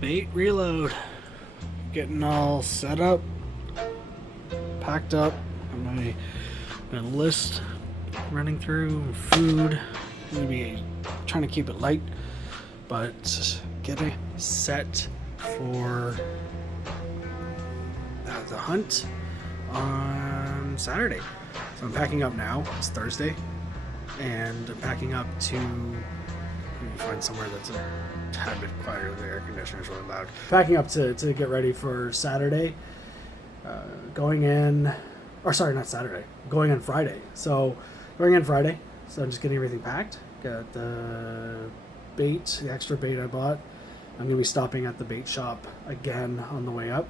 Bait reload. Getting all set up, packed up. My list running through food. Maybe trying to keep it light, but getting set for the hunt on Saturday. So I'm packing up now. It's Thursday, and I'm packing up to find somewhere that's a tad bit quieter. The air conditioner's really loud. Packing up to get ready for Saturday. Going in Friday. So going in Friday. So I'm just getting everything packed. Got the bait, the extra bait I bought. I'm gonna be stopping at the bait shop again on the way up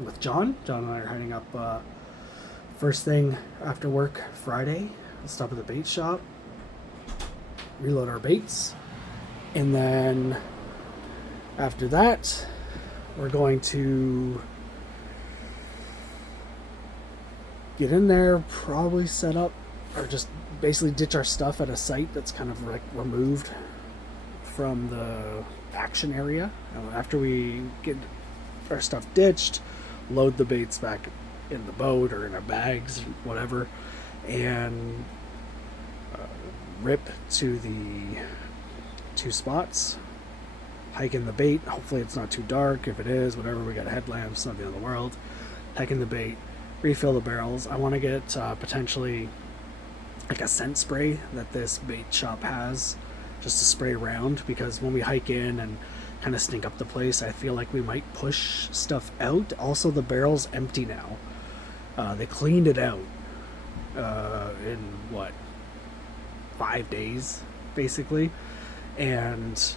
with John. John and I are heading up first thing after work Friday. We'll stop at the bait shop, reload our baits, and then after that, we're going to get in there, probably set up, or just basically ditch our stuff at a site that's kind of like removed from the action area. After we get our stuff ditched, load the baits back in the boat or in our bags, whatever, and rip to the two spots, hike in the bait. Hopefully it's not too dark. If it is, whatever, we got headlamps, not the end of the world. Hike in the bait, refill the barrels. I want to get potentially like a scent spray that this bait shop has, just to spray around, because when we hike in and kind of stink up the place, I feel like we might push stuff out. Also, the barrel's empty now. They cleaned it out in 5 days basically, and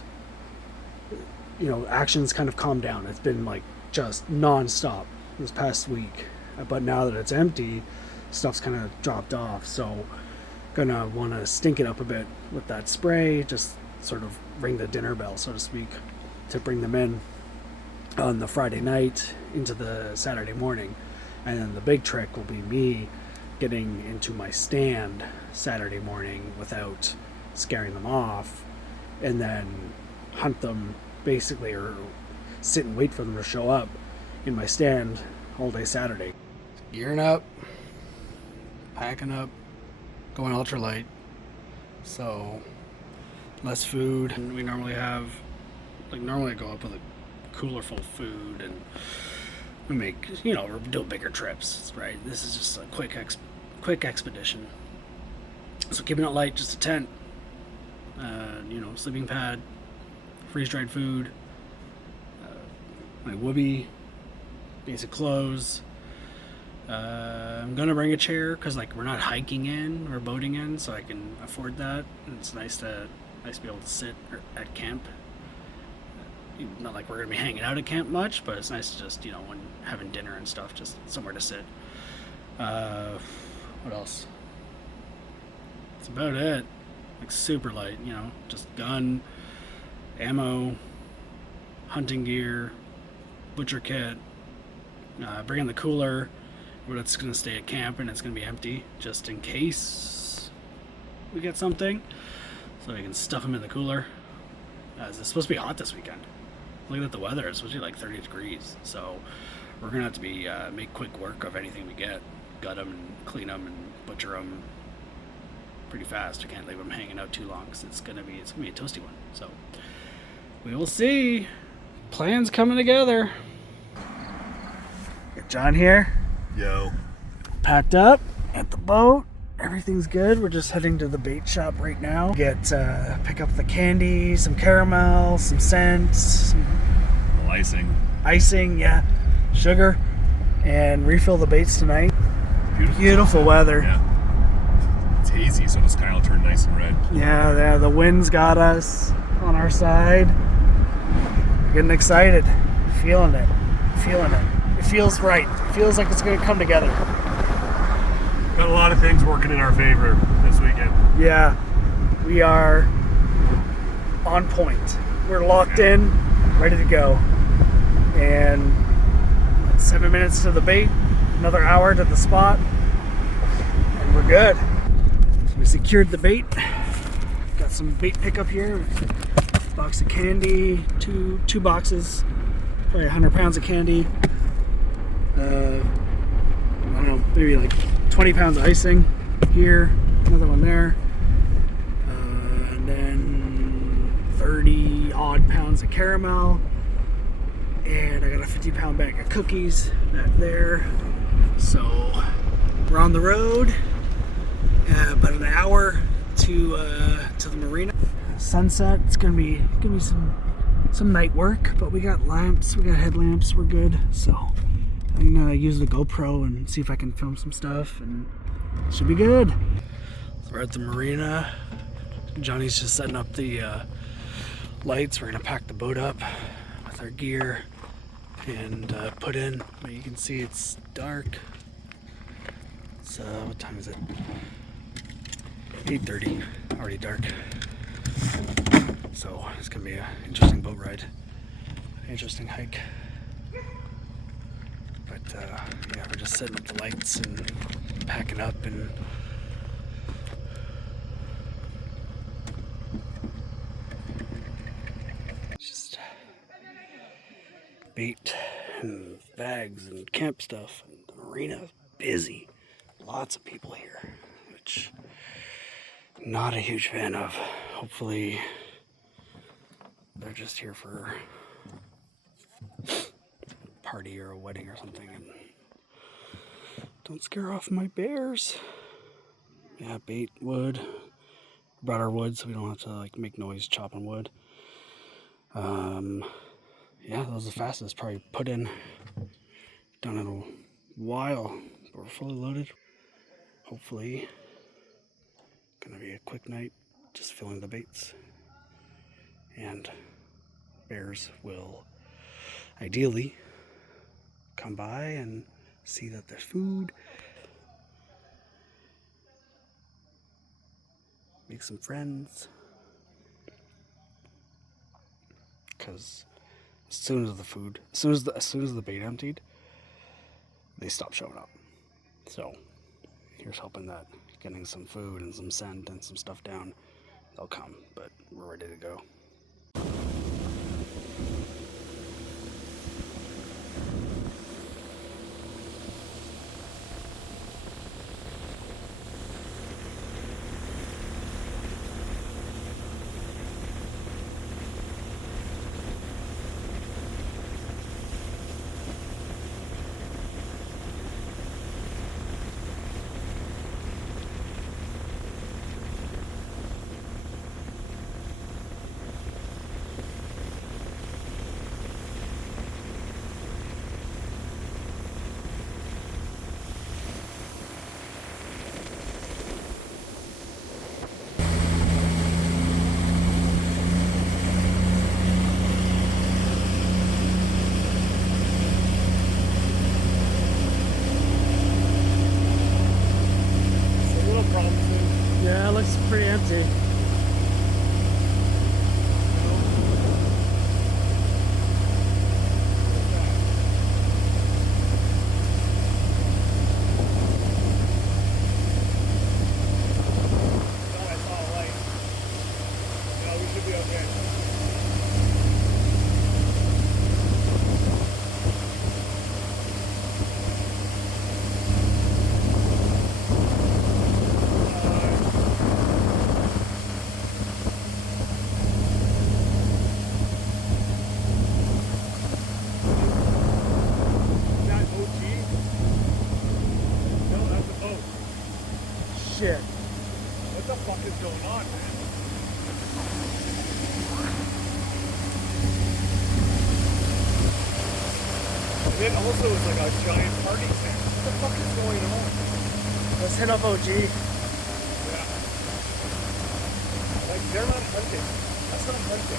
action's kind of calmed down. It's been like just non-stop this past week, but now that it's empty, stuff's kind of dropped off. So gonna want to stink it up a bit with that spray, just sort of ring the dinner bell, so to speak, to bring them in on the Friday night into the Saturday morning. And then the big trick will be me getting into my stand Saturday morning without scaring them off, and then hunt them basically, or sit and wait for them to show up in my stand all day Saturday. Gearing up, packing up, going ultralight, so less food than we normally have. Like normally I go up with a cooler full of food, and we make, we're doing bigger trips, right? This is just a quick expedition. So keeping it light, just a tent, sleeping pad, freeze-dried food, my whoopee, basic clothes. I'm gonna bring a chair because we're not hiking in or boating in, so I can afford that. And it's nice to be able to sit at camp. Not like we're gonna be hanging out at camp much, but it's nice to just when having dinner and stuff, just somewhere to sit. What else? That's about it. Super light, just gun, ammo, hunting gear, butcher kit. Bring in the cooler, but it's going to stay at camp and it's going to be empty just in case we get something, so we can stuff them in the cooler. It's supposed to be hot this weekend. Looking at the weather, it's supposed to be like 30 degrees, so we're going to have to be make quick work of anything we get. Gut them and clean them and butcher them pretty fast. I can't leave them hanging out too long because it's gonna be a toasty one. So we will see. Plans coming together. Got John here. Yo. Packed up at the boat. Everything's good. We're just heading to the bait shop right now. Pick up the candy, some caramel, some scents, icing, yeah, sugar, and refill the baits tonight. Beautiful weather. Yeah. It's hazy, so the sky will turn nice and red. Yeah, the wind's got us on our side. Getting excited. Feeling it. It feels right. It feels like it's going to come together. Got a lot of things working in our favor this weekend. Yeah, we are on point. We're locked in, ready to go. And 7 minutes to the bait, another hour to the spot, and we're good. We secured the bait. Got some bait pickup here. Box of candy, two boxes probably 100 pounds of candy. I don't know, maybe like 20 pounds of icing here, another one there. And then 30 odd pounds of caramel. And I got a 50-pound bag of cookies back there. So we're on the road. About an hour to the marina. Sunset. It's gonna be some night work, but we got lamps, we got headlamps, we're good. So I'm gonna use the GoPro and see if I can film some stuff, and it should be good. So we're at the marina. Johnny's just setting up the lights. We're gonna pack the boat up with our gear and put in. But you can see it's dark. So what time is it? 8:30. Already dark. So it's gonna be an interesting boat ride, interesting hike. But yeah, we're just setting up the lights and packing up and just bait and bags and camp stuff. And the marina's busy. Lots of people here, which I'm not a huge fan of. Hopefully they're just here for a party or a wedding or something and don't scare off my bears. Yeah, bait, wood. Brought our wood so we don't have to like make noise chopping wood. Yeah, that was the fastest probably put in. Done in a while, but we're fully loaded. Hopefully, gonna be a quick night, just filling the baits. And bears will ideally come by and see that there's food, make some friends, because as soon as the bait emptied, they stop showing up. So here's hoping that getting some food and some scent and some stuff down, they'll come, but we're ready to go. Yeah, it looks pretty empty. Shit. What the fuck is going on, man? And then also it's like a giant party tent. What the fuck is going on? Let's hit up OG. Yeah. Like, they're not hunting. That's not hunting.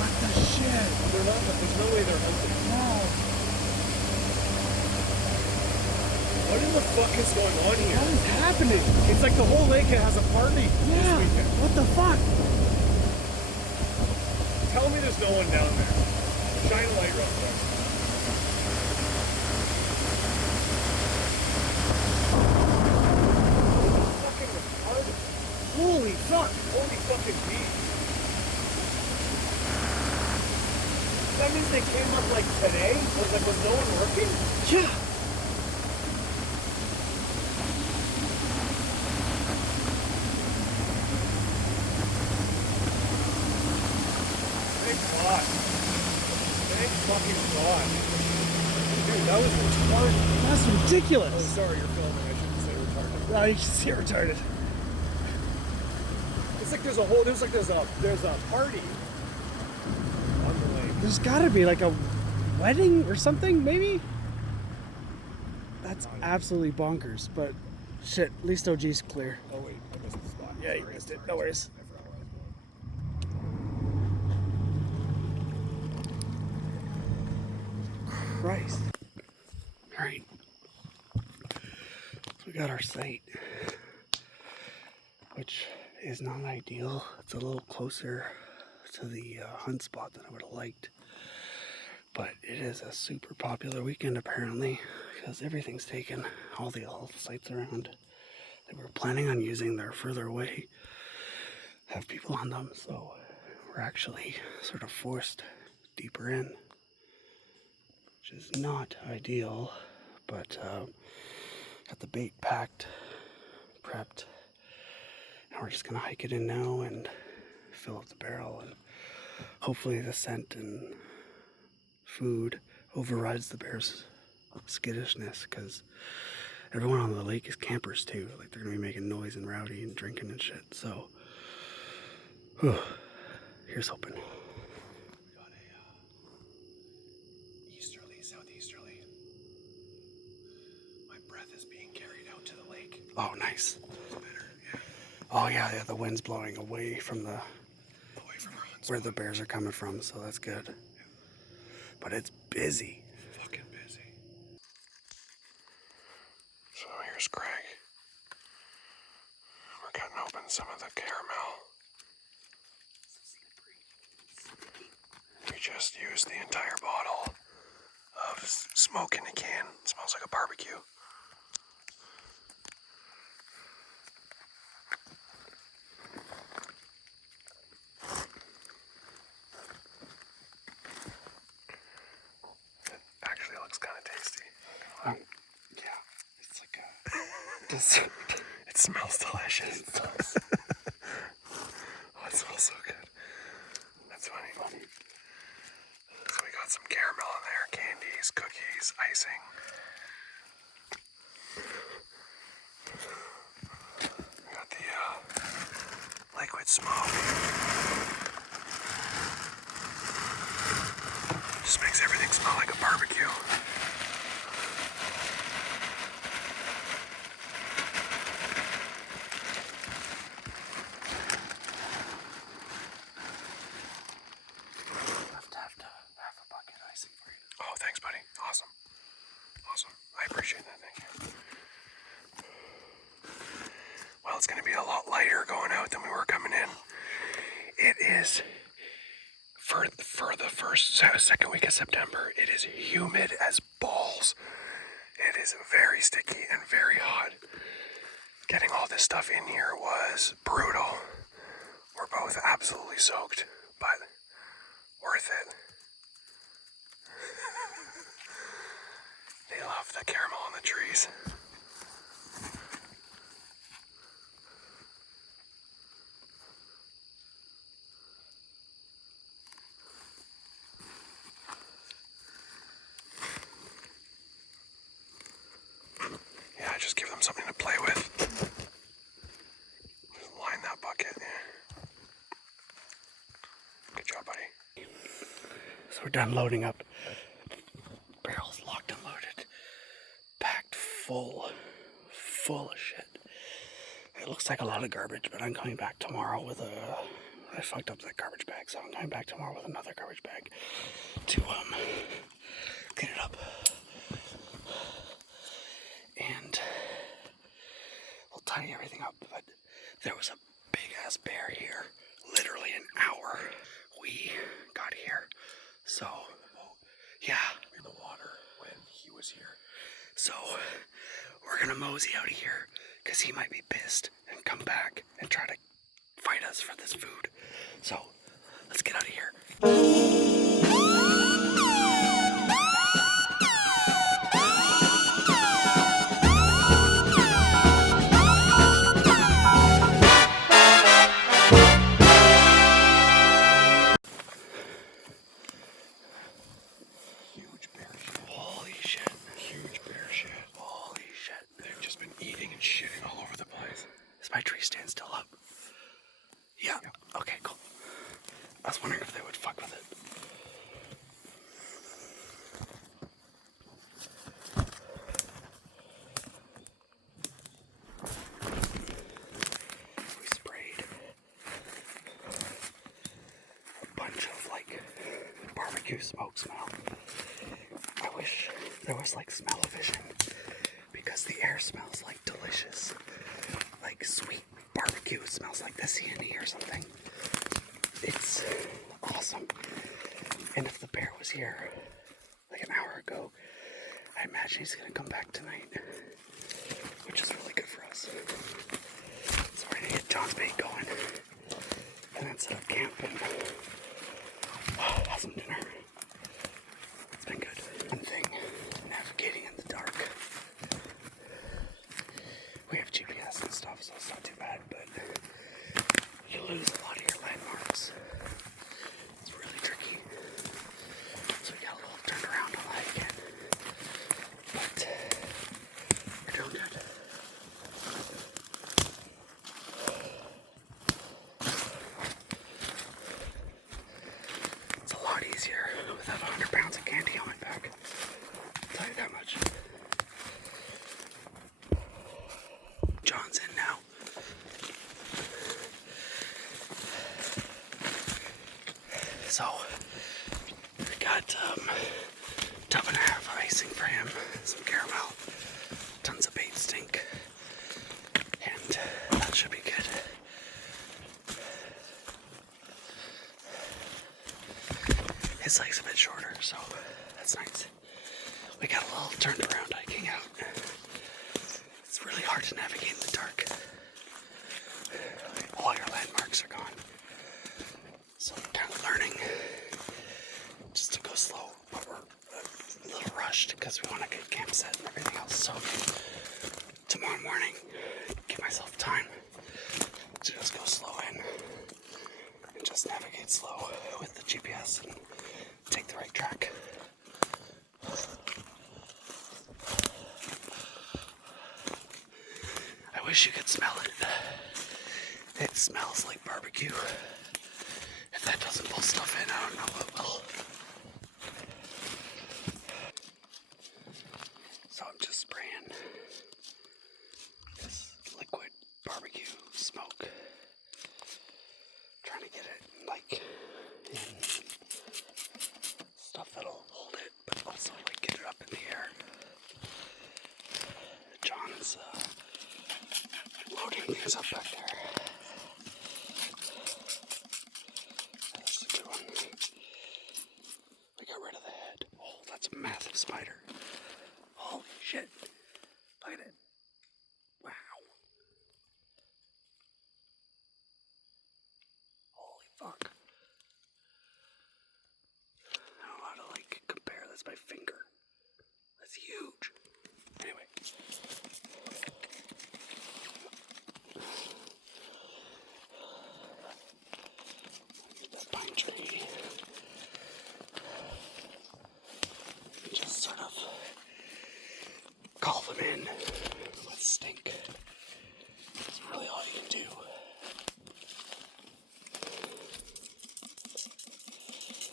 What the shit? They're not, there's no way they're hunting. No. What in the fuck is going on here? What is happening? It's like the whole lake has a party this Yeah. weekend. What the fuck? Tell me there's no one down there. Shine a light real quick. Fucking retarded. Holy fuck. means they came up like today? Was no one working? Yeah. Thank God. Thank fucking God. Dude, that was retarded. That's ridiculous. Oh, sorry, you're filming. I shouldn't say retarded. No, you can see it retarded. It's like there's a party on the lake. There's gotta be like a wedding or something, maybe? That's absolutely bonkers, but shit, at least OG's clear. Oh wait, I missed the spot. Yeah, you missed it. No worries. I forgot where I was going. Christ. Alright. So we got our site, which is not ideal. It's a little closer to the hunt spot than I would have liked. But it is a super popular weekend apparently, because everything's taken. All the sites around that we're planning on using, they're further away, have people on them, so we're actually sort of forced deeper in, which is not ideal. But got the bait packed, prepped, and we're just gonna hike it in now and fill up the barrel, and hopefully the scent and food overrides the bears' skittishness, because everyone on the lake is campers too. Like, they're gonna be making noise and rowdy and drinking and shit. So, here's hoping. We got a easterly, southeasterly. My breath is being carried out to the lake. Oh, nice. It's better, yeah. Oh yeah, the wind's blowing away from our where the bears are coming from, so that's good. Yeah. But it's busy. Fucking busy. So here's Craig. We're cutting open some of the caramel. We just used the entire bottle of smoke in a can. It smells like a barbecue. Actually looks kind of tasty. Yeah, it's like a dessert. It smells delicious. It does. Oh, it smells so good. That's funny. So we got some caramel in there, candies, cookies, icing. We got the liquid smoke. Just makes everything smell like a barbecue. Have a bucket icing for you. Oh, thanks, buddy. Awesome. I appreciate that. Thank you. Well, it's going to be a lot lighter going out than we were coming in. It is... For the second week of September, it is humid as balls. It is very sticky and very hot. Getting all this stuff in here was brutal. We're both absolutely soaked, but worth it. They love the caramel on the trees. Yeah, just give them something to play with. Just line that bucket. Yeah. Good job, buddy. So we're done loading up. Barrels locked and loaded. Packed full of shit. It looks like a lot of garbage, but I'm coming back tomorrow with I fucked up that garbage bag, so I'm coming back tomorrow with another garbage bag to clean it up. And we'll tidy everything up. But there was a big ass bear here, literally an hour we got here. So yeah, in the water when he was here. So we're gonna mosey out of here because he might be pissed and come back and try to fight us for this food. So let's get out of here. my tree stand still up? Yeah. Okay, cool. I was wondering if they would fuck with it. We sprayed a bunch of like barbecue smoke smell. I wish there was like smell-o-vision because the air smells like delicious, like sweet barbecue. It smells like the CNE or something. It's awesome. And if the bear was here like an hour ago, I imagine he's gonna come back tonight, which is really good for us. So we're gonna get John's bait going and then set up camp and have some dinner. It's been good. One thing, navigating in the dark. We have GPS and stuff, so it's not too bad, but you lose a lot of your landmarks. It's really tricky. So we got a little turned around on that again. But we're doing good. It's a lot easier without 100 pounds of candy on my back. I'll tell you that much. John's in now. So we got tub and a half of icing for him, some caramel, tons of bait stink, and that should be good. His leg's a bit shorter, so that's nice. We got a little turned around hiking out. It's really hard to navigate in the dark. All your landmarks are gone. So I'm kind of learning just to go slow, but we're a little rushed because we want to get camp set and everything else. So tomorrow morning, give myself time to just go slow in and just navigate slow with the GPS and take the right track. I wish you could smell it. It smells like barbecue. If that doesn't pull stuff in, I don't know what will. So I'm just spraying this liquid barbecue smoke. Trying to get it like in stuff that'll hold it, but also like get it up in the air. John's loading things up back there. That's a good one. We got rid of the head. Oh, that's a massive spider. Holy shit. Look at it. Wow. Holy fuck. I don't know how to like compare this by finger. That's huge. Anyway. That pine tree. Just sort of call them in with stink. That's really all you can do.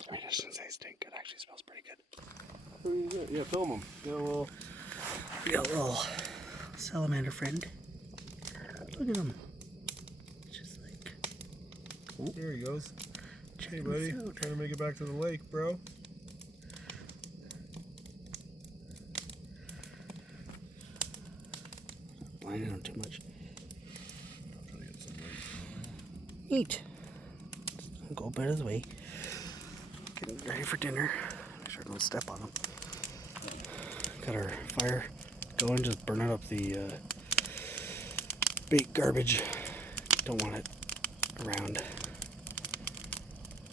I mean, I shouldn't say stink. It actually smells pretty good. Yeah, film them. We got a little salamander friend. Look at him. Just like. Oh, there he goes. Check Hey, this buddy. out. Trying to make it back to the lake, bro. Lining on too much. Neat. Go a bit of the way. Getting ready for dinner. Make sure I don't step on them. Got our fire going, just burning up the bait garbage. Don't want it around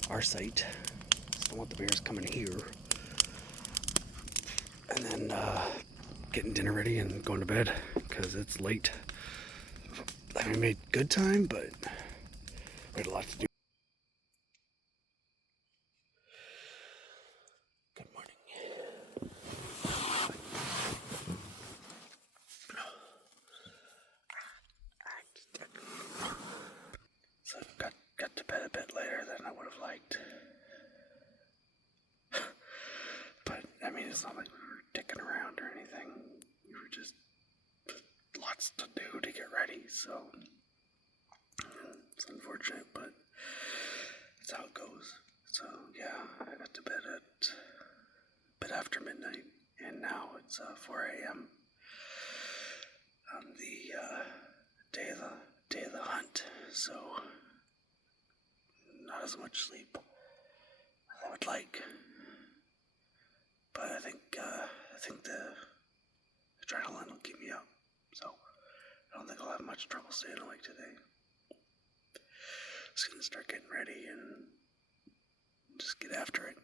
our site. Just don't want the bears coming here. And then getting dinner ready and going to bed because it's late. I mean, we made good time, but we had a lot to do. Good morning. it's not like we were dicking around or anything. We were just lots to do to get ready, so it's unfortunate, but that's how it goes. So yeah, I got to bed at a bit after midnight, and now it's 4 a.m. on the day of the hunt, so not as much sleep as I would like. But I think the adrenaline will keep me up, so I don't think I'll have much trouble staying awake today. Just gonna start getting ready and just get after it.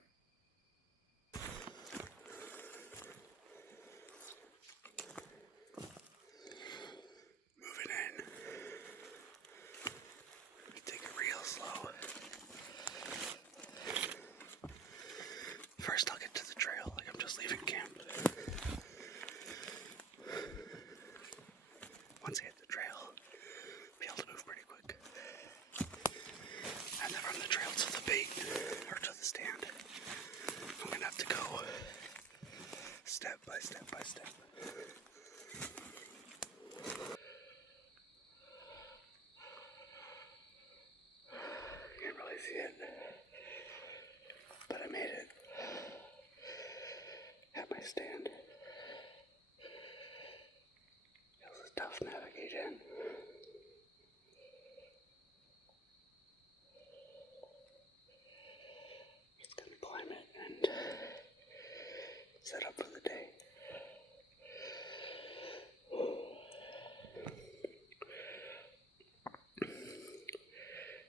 Moving in. Take it real slow. First I'll get to the trail, like I'm just leaving camp. Once I hit the trail, I'll be able to move pretty quick. And then from the trail to the bait, or to the stand, I'm gonna have to go step by step by step. Can't really see it, but I made it at my stand. It was tough to navigate in. Just gonna climb it and set up for the day.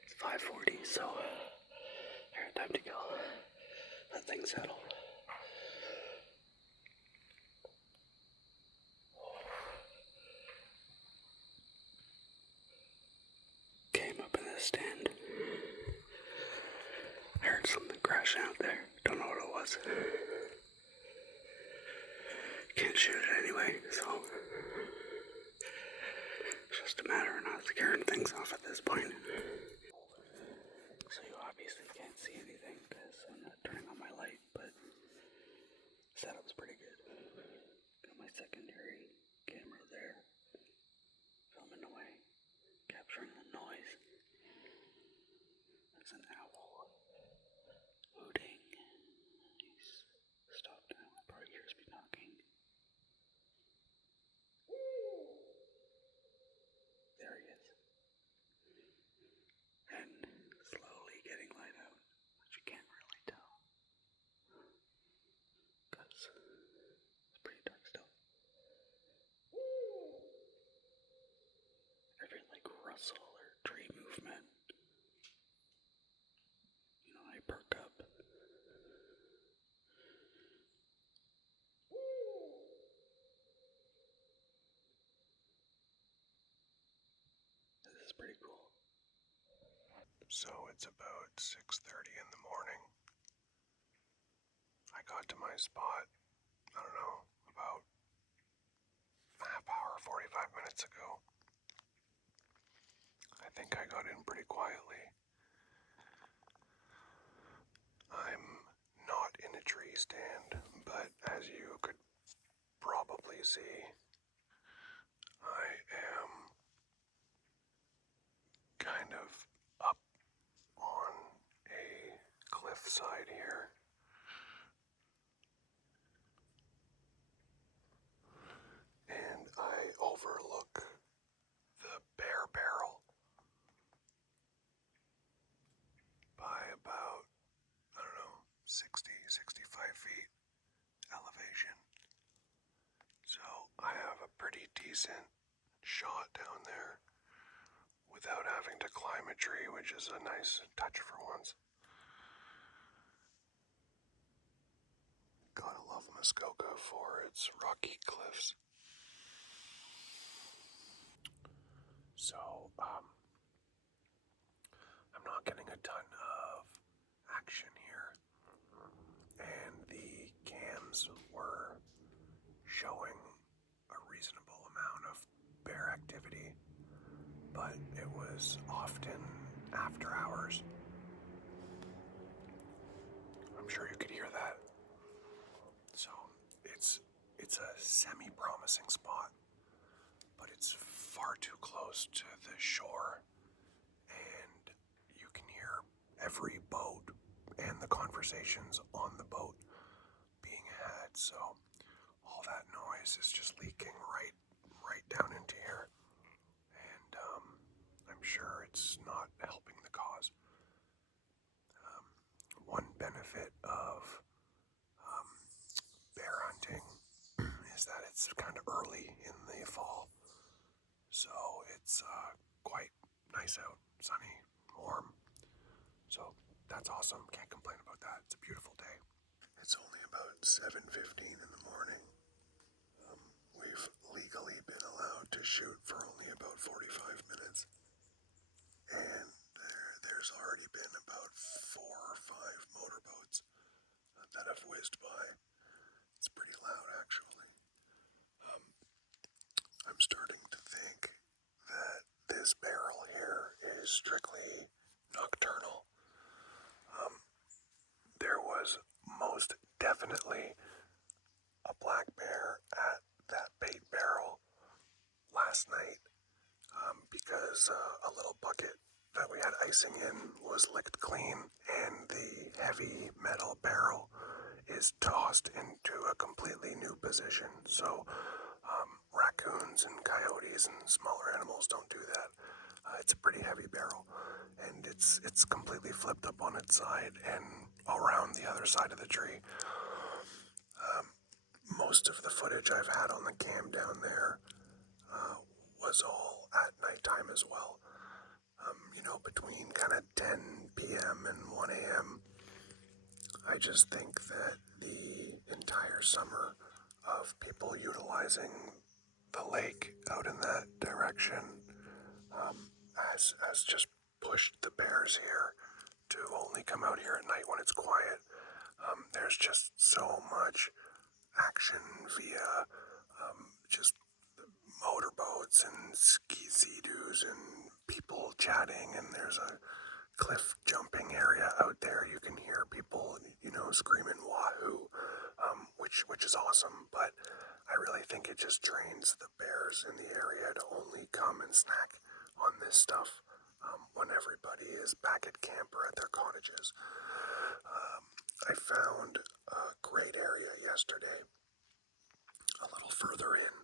It's 5:40, so I got time to go. Let things settle. Came up in the stand. I heard something crashing out there. Don't know what it was. Can't shoot it anyway, so it's just a matter of not scaring things off at this point. So you obviously can't see anything because I'm not turning on my light, but setup's pretty good. Got my secondary camera there, filming away, capturing the noise. There's an owl hooting. He's stopped now. He probably hears me knocking. There he is. And slowly getting light out, but you can't really tell. Because it's pretty dark still. Every rustle or tree movement, I perk up. This is pretty cool. So it's about 6:30 in the morning. I got to my spot, I don't know, about a half hour, 45 minutes ago. I think I got in pretty quietly. I'm not in a tree stand, but as you could probably see, I am kind of up on a cliffside here. And I overlook the Bear Barrel by about, 60, 65 feet elevation. So I have a pretty decent shot down there without having to climb a tree, which is a nice touch for once. Gotta love Muskoka for its rocky cliffs. So, I'm not getting a ton of action here, and the cams were showing a reasonable amount of bear activity, but it was often after hours. I'm sure you could hear that. So it's a semi-promising spot, but it's far too close to the shore, and you can hear every boat and the conversations on the boat being had. So all that noise is just leaking right down into here, and I'm sure it's not helping the cause. One benefit of bear hunting is that it's kind of early in the fall, so it's quite nice out, sunny, warm. So that's awesome. Can't complain about that. It's a beautiful day. It's only about 7:15 in the morning. We've legally been allowed to shoot for only about 45 minutes, and there's already been about 4 or 5 motorboats that have whizzed by. It's pretty loud, actually. I'm starting to think that this barrel here is strictly nocturnal. There was most definitely a black bear at that bait barrel last night, because a little bucket that we had icing in was licked clean, and the heavy metal barrel is tossed into a completely new position. So raccoons and coyotes and smaller animals don't do that. It's a pretty heavy barrel, and it's completely flipped up on its side and around the other side of the tree. Most of the footage I've had on the cam down there was all at nighttime as well. Between kind of 10 p.m. and 1 a.m. I just think that the entire summer of people utilizing the lake out in that direction has just pushed the bears here to only come out here at night when it's quiet. There's just so much action via just motorboats and ski-doos and people chatting, and there's a cliff jumping area out there. You can hear people, screaming wahoo, which is awesome, but I really think it just trains the bears in the area to only come and snack on this stuff when everybody is back at camp or at their cottages. I found a great area yesterday, a little further in,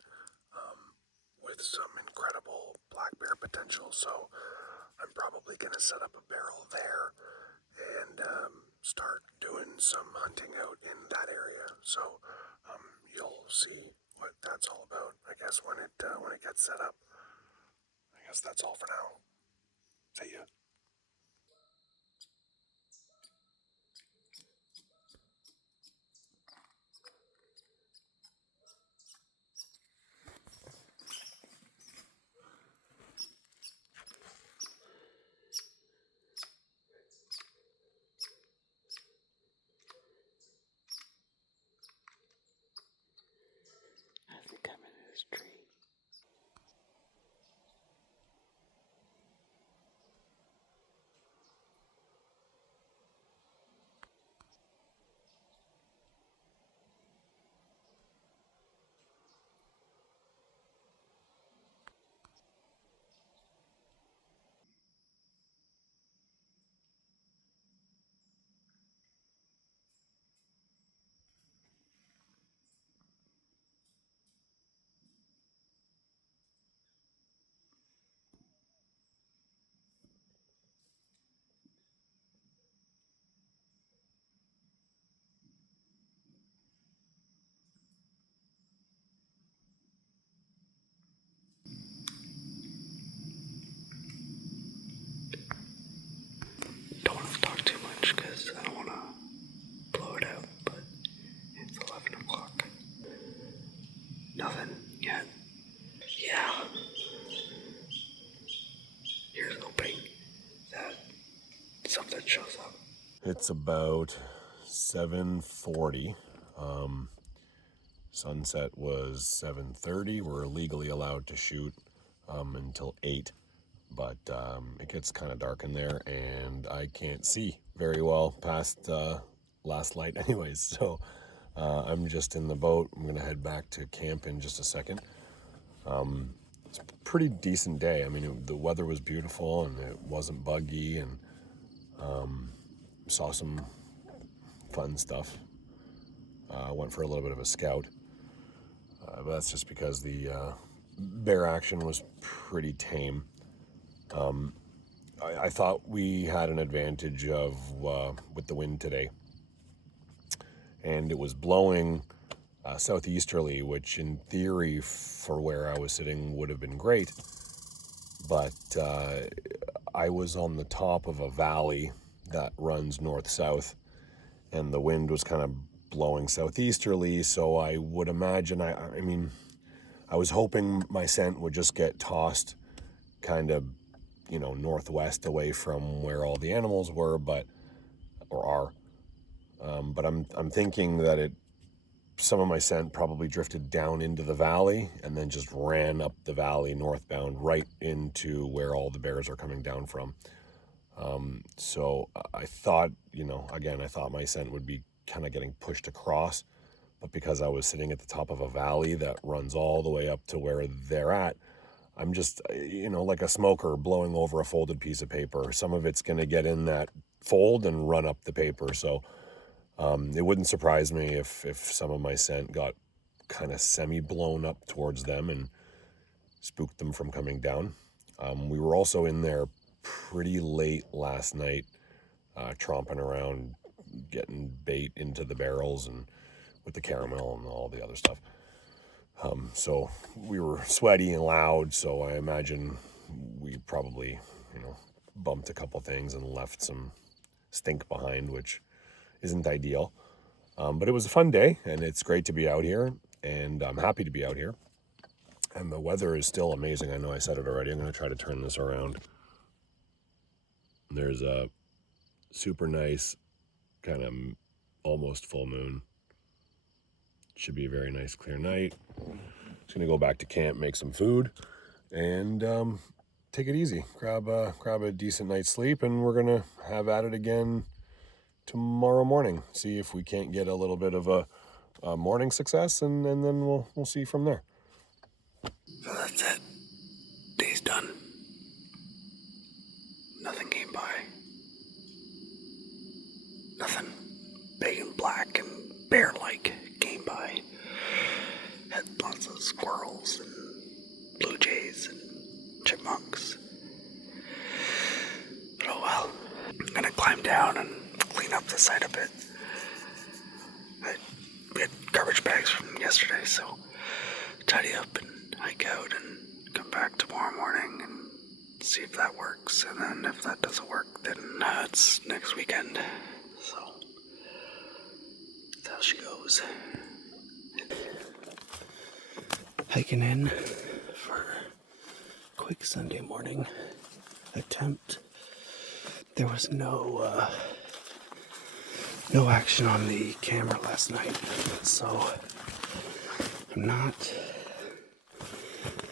with some incredible black bear potential, so I'm probably going to set up a barrel there and start doing some hunting out in that area. So you'll see what that's all about, I guess, when it gets set up. I guess that's all for now. See ya. I think I'm in his tree. Don't want to talk too much because I don't want to blow it out, but it's 11 o'clock. Nothing yet. Yeah. Here's hoping that something shows up. It's about 7:40. Sunset was 7:30. We're legally allowed to shoot until 8, but it gets kind of dark in there, and I can't see very well past last light anyways. So I'm just in the boat. I'm going to head back to camp in just a second. It's a pretty decent day. I mean, the weather was beautiful and it wasn't buggy, and saw some fun stuff. Went for a little bit of a scout. But that's just because the bear action was pretty tame. I thought we had an advantage with the wind today. And it was blowing southeasterly, which in theory for where I was sitting would have been great. But I was on the top of a valley that runs north-south, and the wind was kind of blowing southeasterly, so I would imagine, I was hoping my scent would just get tossed kind of, northwest away from where all the animals were, but I'm thinking that some of my scent probably drifted down into the valley and then just ran up the valley northbound right into where all the bears are coming down from. So I thought, I thought my scent would be kind of getting pushed across, but because I was sitting at the top of a valley that runs all the way up to where they're at, I'm just, like a smoker blowing over a folded piece of paper. Some of it's going to get in that fold and run up the paper. So it wouldn't surprise me if some of my scent got kind of semi-blown up towards them and spooked them from coming down. We were also in there pretty late last night, tromping around, getting bait into the barrels and with the caramel and all the other stuff. So we were sweaty and loud, so I imagine we probably, bumped a couple things and left some stink behind, which isn't ideal. But it was a fun day, and it's great to be out here, and I'm happy to be out here. And the weather is still amazing. I know I said it already. I'm going to try to turn this around. There's a super nice kind of almost full moon. Should be a very nice clear night. Just going to go back to camp, make some food, and take it easy. Grab a decent night's sleep, and we're going to have at it again tomorrow morning. See if we can't get a little bit of a morning success, and then we'll see from there. So that's it. Day's done. Nothing came by. Nothing big and black and bear-like came by. Had lots of squirrels and blue jays and chipmunks. But oh well. I'm gonna climb down and clean up the site a bit. We had garbage bags from yesterday, so tidy up and hike out and come back tomorrow morning and see if that works. And then if that doesn't work, then it's next weekend. So that's how she goes. Hiking in for a quick Sunday morning attempt. There was no action on the camera last night, so I'm not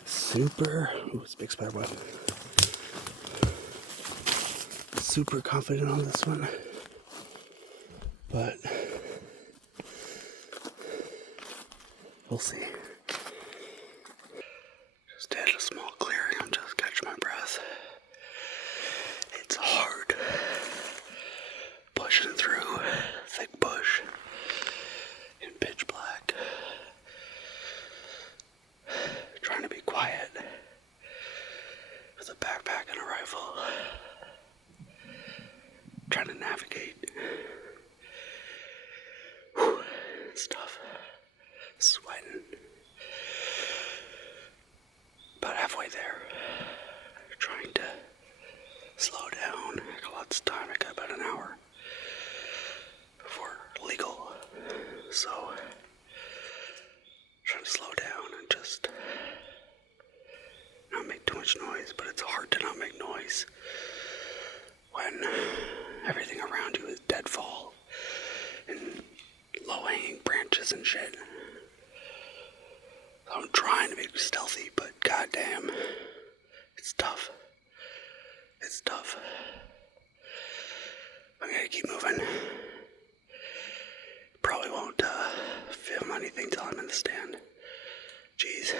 super, it's a big spider web, super confident on this one, but we'll see. Just had a small clearing, I'm just catching my breath. It's hard pushing through thick bush in pitch black, trying to be quiet with a backpack and a rifle, trying to navigate. Whew, it's tough. Sweating. About halfway there. Trying to slow down. I got lots of time. I got about an hour before legal. So, trying to slow down and just not make too much noise. But it's hard to not make noise when everything around you is deadfall and low-hanging branches and shit. I'm trying to be stealthy, but goddamn, it's tough. It's tough. I'm gonna keep moving. Probably won't anything till I'm in the stand. Jeez.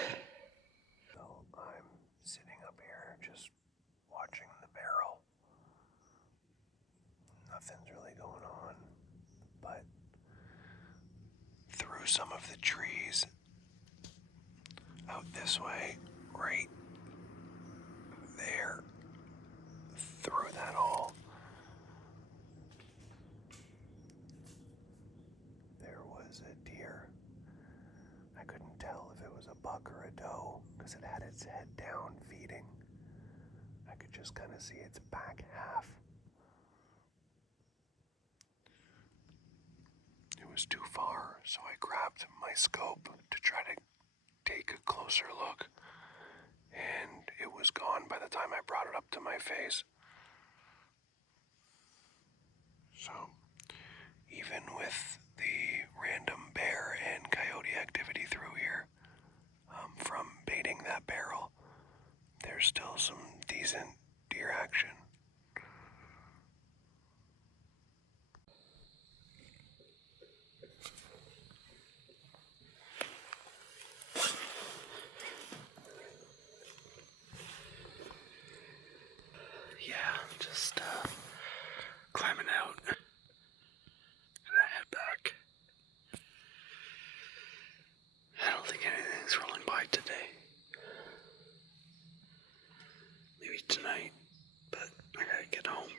So I'm sitting up here just watching the barrel. Nothing's really going on, but through some of the trees out this way, right there, through that hole, there was a deer. I couldn't tell if it was a buck or a doe because it had its head down feeding. I could just kind of see its back half. It was too far, so I grabbed my scope to try to take a closer look, and it was gone by the time I brought it up to my face. So, even with the random bear and coyote activity through here, from baiting that barrel, there's still some decent deer action. Yeah, just climbing out. Gonna head back. I don't think anything's rolling by today. Maybe tonight, but I gotta get home,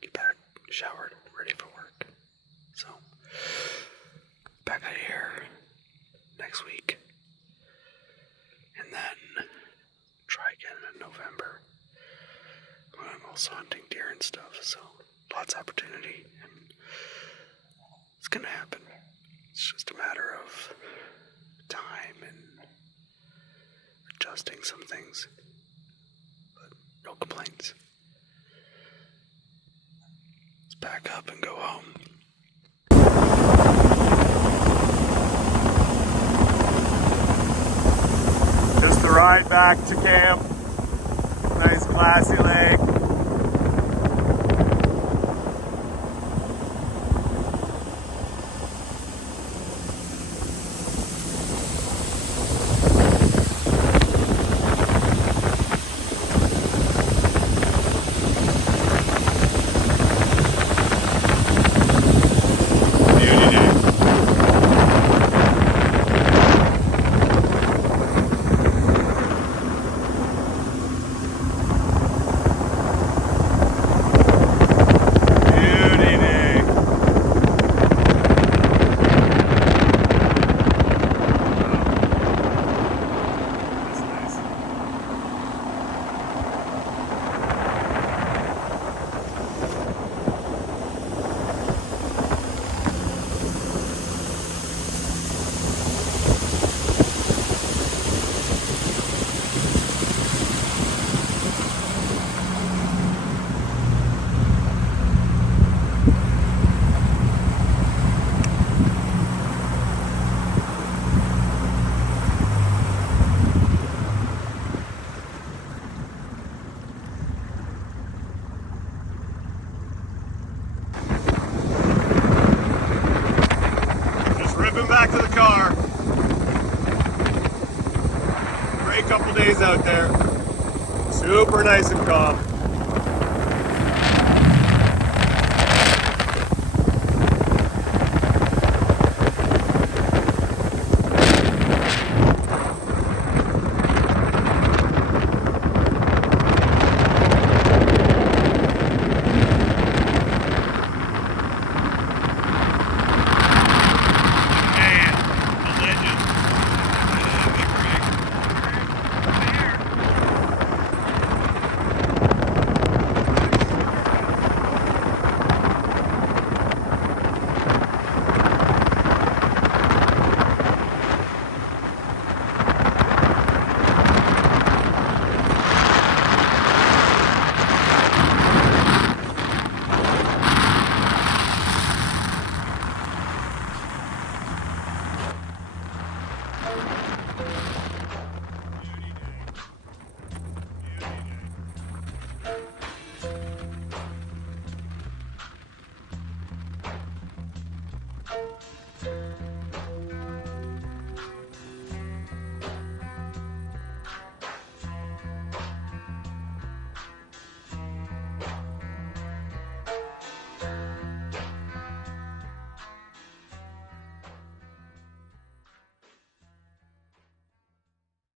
get back, showered, ready for work. So, back out here next week. And then try again in November, when I'm also hunting deer and stuff, so lots of opportunity, and it's gonna happen. It's just a matter of time and adjusting some things, but no complaints. Let's back up and go home. Just the ride back to camp. Nice classy lake. Back to the car. Great couple days out there. Super nice and calm.